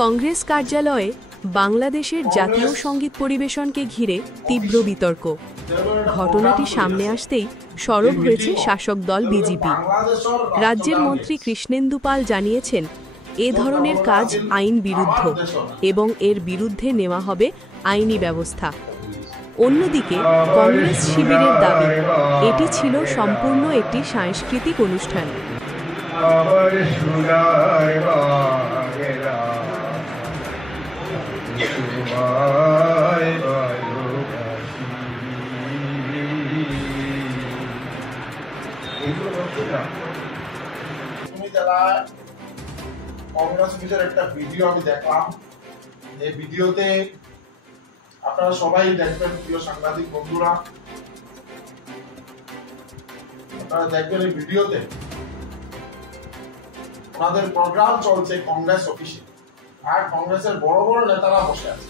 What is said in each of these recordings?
কংগ্রেস কার্যালয়ে বাংলাদেশের জাতীয় সঙ্গীত পরিবেশনকে ঘিরে তীব্র বিতর্ক। ঘটনাটি সামনে আসতেই সরব হয়েছে শাসক দল বিজেপি। রাজ্যের মন্ত্রী কৃষ্ণেন্দু পাল জানিয়েছেন, এ ধরনের কাজ আইন বিরুদ্ধ এবং এর বিরুদ্ধে নেওয়া হবে আইনি ব্যবস্থা। অন্যদিকে কংগ্রেস শিবিরের দাবি, এটি ছিল সম্পূর্ণ একটি সাংস্কৃতিক অনুষ্ঠান। কংগ্রেস অফিসের একটা ভিডিও আমি দেখলাম। এই ভিডিওতে আপনারা সবাই দেখবেন, প্রিয় সাংবাদিক বন্ধুরা, আপনারা দেখবেন এই ভিডিওতে ওনাদের প্রোগ্রাম চলছে কংগ্রেস অফিসে, আর কংগ্রেসের বড় বড় নেতারা বসে আছে।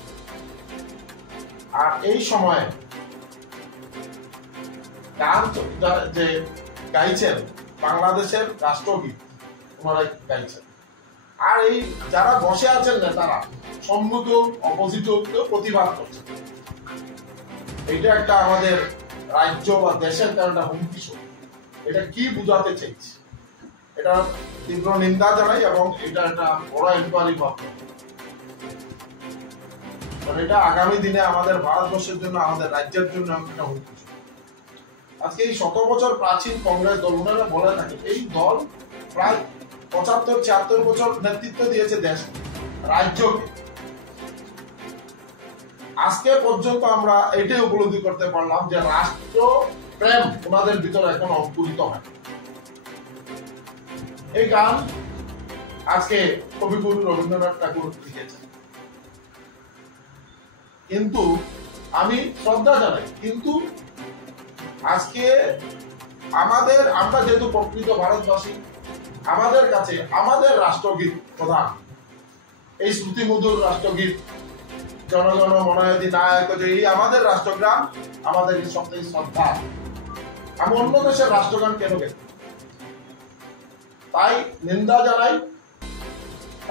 আর এই সময়ে গান যে গাইছেন বাংলাদেশের রাষ্ট্রগীত ওনারা গাইছেন, আর এই যারা বসে আছেন নেতারা সম্মুখ অপোজিট প্রতিবাদ করছে। এটা একটা আমাদের রাজ্য বা দেশের কারণে হুমকি স্বরূপ। এটা কি বুঝাতে চাইছে, এটা তীব্র নিন্দা জানাই এবং এটা একটা বড় ইনকোয়ারি করতে হবে। এটা আগামী দিনে আমাদের ভারতবর্ষের জন্য, আমাদের রাজ্যের জন্য একটা হুমকি। আজকে এই 100 বছর প্রাচীন কংগ্রেস দল, ওনারা বলে থাকে এই দল প্রায় 75-76 বছর নেতৃত্ব দিয়েছে দেশ রাজ্যকে। আজকে পর্যন্ত আমরা এটাই উপলব্ধি করতে পারলাম যে রাষ্ট্র প্রেম ওনাদের ভিতরে এখন অঙ্কুরিত হয়। এই গান আজকে কবিগুরু রবীন্দ্রনাথ ঠাকুর লিখেছেন, কিন্তু আমি শ্রদ্ধা জানাই, কিন্তু আজকে আমরা যেহেতু প্রকৃত ভারতবাসী, আমাদের কাছে আমাদের রাষ্ট্রগীত প্রধান। এই শ্রুতিমধুর রাষ্ট্রগীত জনগণ মনায়তি নায়ক, এই আমাদের রাষ্ট্রগান, আমাদের সবথেকে শ্রদ্ধা। আমি অন্য দেশের রাষ্ট্রগান কেন গেছি? তাই নিন্দা জানাই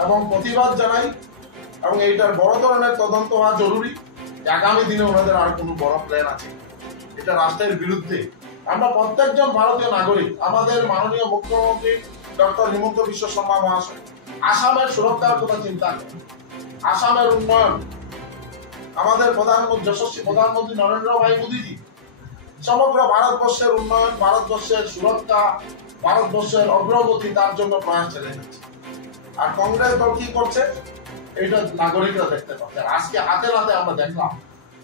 এবং প্রতিবাদ জানাই, এবং এইটার বড় ধরনের তদন্ত হওয়া জরুরি। আগামী দিনে ওনাদের আর কোনো বড় প্ল্যান আছে, এটা রাষ্ট্রের বিরুদ্ধে। আমরা প্রত্যেকজন ভারতীয় নাগরিক, আমাদের মাননীয় মুখ্যমন্ত্রী ডক্টর হিমন্ত বিশ্ব শর্মা মহাশয় আসামের সুরক্ষার কথা চিন্তা করেন, আসামের উন্নয়ন, আমাদের যশস্বী প্রধানমন্ত্রী নরেন্দ্র ভাই মোদীজি সমগ্র ভারতবর্ষের উন্নয়ন, ভারতবর্ষের সুরক্ষা, ভারতবর্ষের অগ্রগতি, তার জন্য প্রয়াস চালিয়ে যাচ্ছে। আর কংগ্রেস দল কি করছে, এটা নাগরিকরা দেখতে পাচ্ছে। আজকে হাতে নাতে আমরা দেখলাম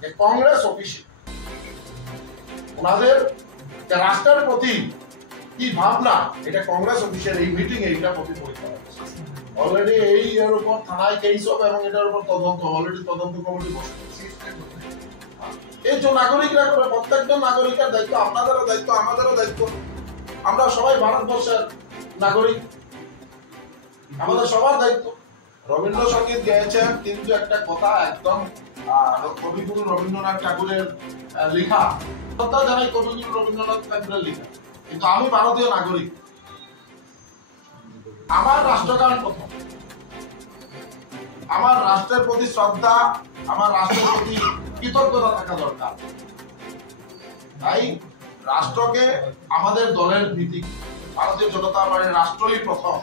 যে কংগ্রেস অফিসে ওনাদের রাষ্ট্রের প্রতি কি ভাবনা, এটা কংগ্রেস অফিসের এই মিটিং এইটা প্রতিফলিত হচ্ছে। অলরেডি এর উপর থানায় কেস হবে এবং এটার উপর তদন্ত, অলরেডি তদন্ত কমিটি বসে। এই যে নাগরিকরা করে, প্রত্যেকজন নাগরিকের দায়িত্ব, আপনাদেরও দায়িত্ব, আমাদেরও দায়িত্ব। আমরা সবাই ভারতবর্ষের নাগরিক, আমাদের সবার দায়িত্ব। রবীন্দ্রসঙ্গীত গেয়েছেন, কিন্তু একটা কথা একদম কবিগুরু রবীন্দ্রনাথ ঠাকুরের লেখা, শ্রদ্ধা জানাই কবিগুরু রবীন্দ্রনাথ ঠাকুরের লেখা, কিন্তু আমি ভারতীয় নাগরিক, আমার রাষ্ট্রগান প্রথম। আমার রাষ্ট্রের প্রতি শ্রদ্ধা, আমার রাষ্ট্রের প্রতি কৃতজ্ঞতা থাকা দরকার। তাই রাষ্ট্রকে আমাদের দলের ভিত্তি, ভারতীয় জনতা পার্টির রাষ্ট্রই প্রথম।